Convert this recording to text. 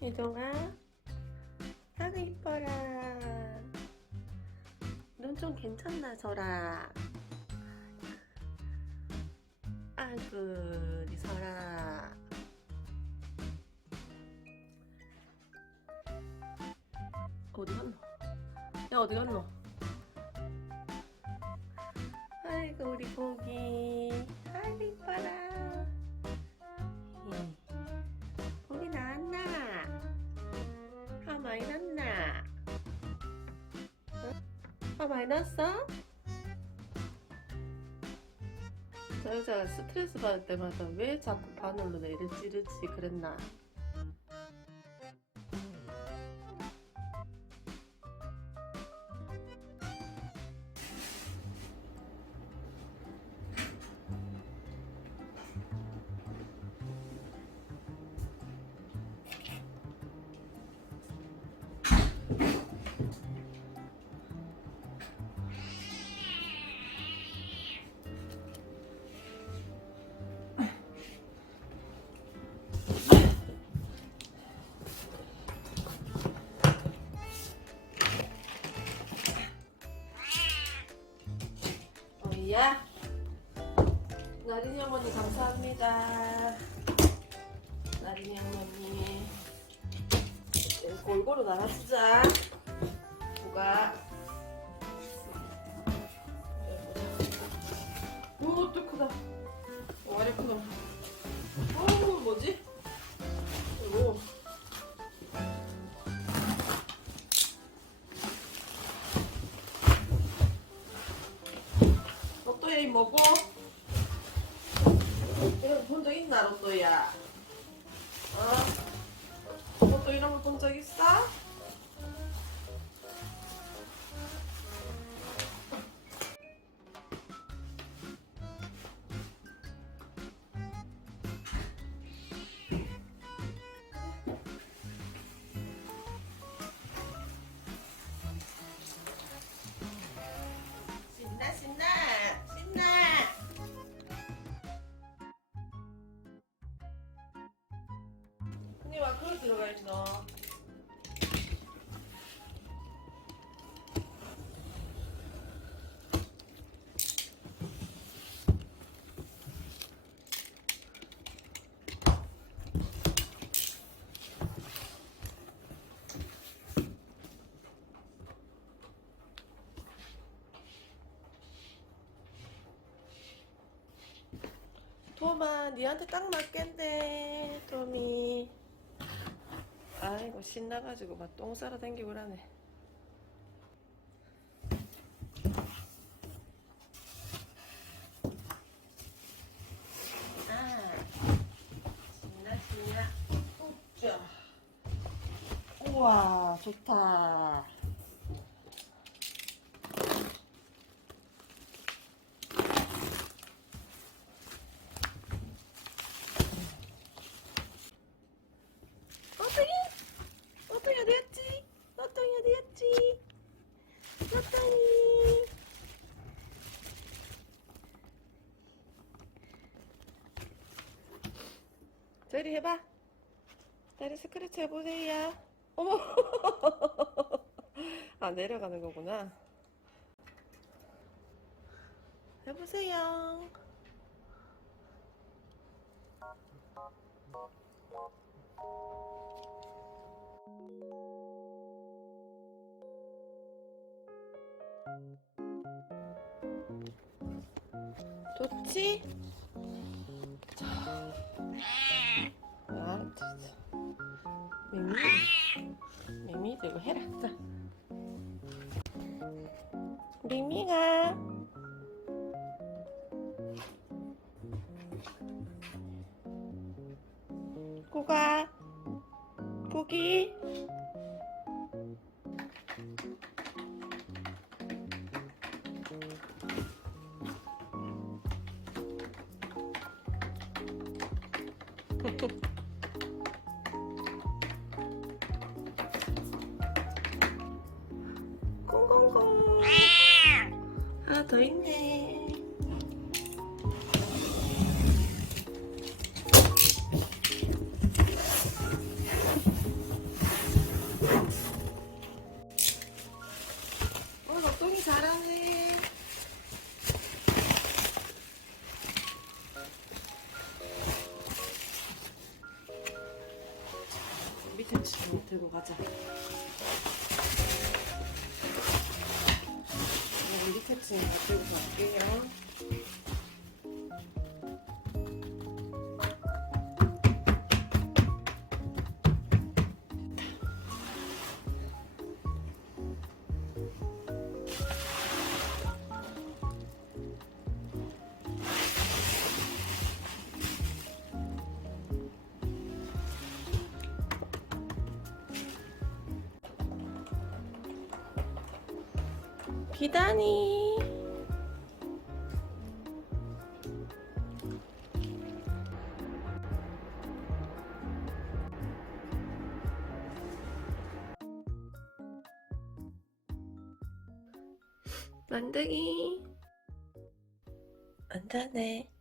이동아. 아구 이뻐라. 눈 좀 괜찮나 저라 아구 리설아. 어디 갔노? 야 어디 갔노? 아이고 우리 고기. 아이고 이뻐라 났어? 저 여자가 스트레스 받을 때마다 왜 자꾸 바늘로 내를 찌르지 그랬나? 어이야 나린이 어머니 감사합니다 나린이 어머니 네, 골고루 나눠주자 누가 오, 또 크다. 오, 아래 크다. 어, 뭐지? 뭐고? 이런 본적 있나, 로또야? 어? 로또 이런 거 본 적 있어? 들어가 있노? 도마 니한테 딱 맞겠네 도미 아이고 신나가지고 막 똥 싸러 댕기고 그러네. 아 신나 신나 웃자 우와 좋다 어떡해? 어떡해 어디였지? 어떡해 어디였지? 어떡해? 저리 해봐. 다리 스크래치 해보세요. 어머. 아 내려가는 거구나. 해보세요. 좋지? 자, 아, 진짜. 미미, 미미도 이거 해라. 자. 미미가. 고가. 고기. 콩콩콩. 하나 더 있네. 만들고 가자. 우리 캐치는 만들고 갈게요. 비단이 만들기. 안자네